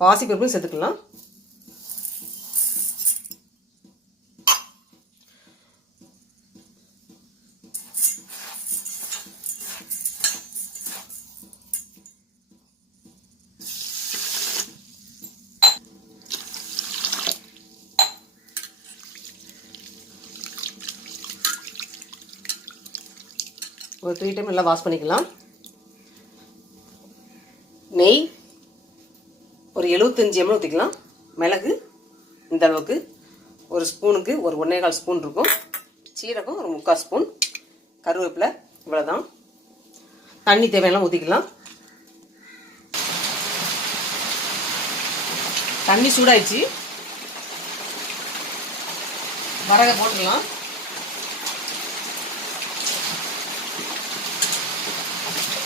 பாசிப்பருப்பும் சேர்த்துக்கலாம். ஒரு three time நல்லா வாஷ் பண்ணிக்கலாம். நெய் ஒரு எழுபத்தஞ்சி எம்எல் ஊற்றிக்கலாம் மிளகு இந்த அளவுக்கு. ஒரு ஸ்பூனுக்கு ஒரு ஒன்றே கால் ஸ்பூன் இருக்கும். சீரகம் ஒரு முக்கால் ஸ்பூன். கருவேப்பிலை இவ்வளோதான் தண்ணி தேவையெல்லாம் ஊற்றிக்கலாம் தண்ணி சூடாயிடுச்சு. வரகை போட்டுக்கலாம்.